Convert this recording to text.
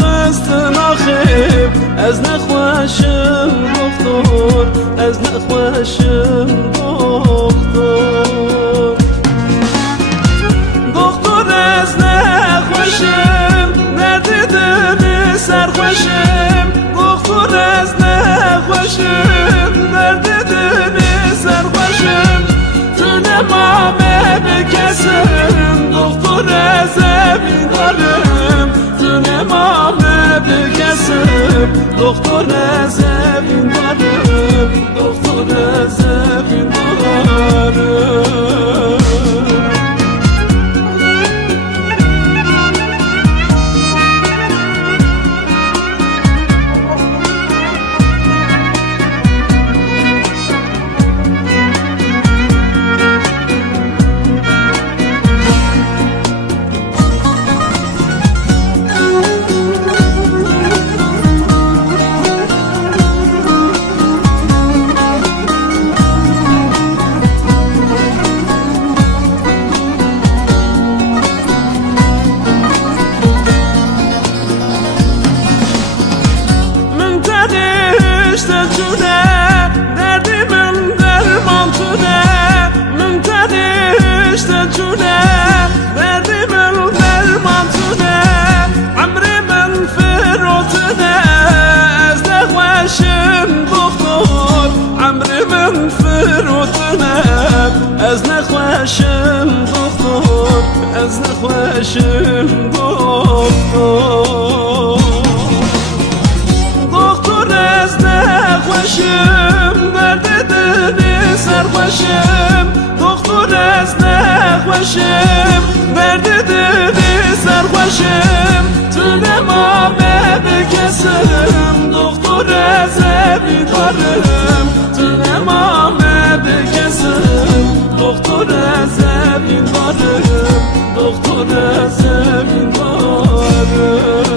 خستن آخیب از نخواشم دکتر از نخواشم دکتر دکتر از نخواشم ندیدم سرخوشم دکتر از نخواشم ندیدم سرخوشم تو نمامه بکسم دکتر از ابی دارم تو نمامه بکسم دکتر از ابی دارم دکتر از ابی دارم دردی من درمان تونه من تنشت جونه دردی من درمان تونه عمری من فروتنه از نخواشم دکتر عمری من فروتنه از نخواشم دکتر از نخواشم دکتر ندیدنی سرخوشم دکتر از نخوشم ندیدنی سرخوشم تو نمامه بکسم دکتر از ابی دارم تو نمامه بکسم دکتر از ابی دارم دکتر از ابی دارم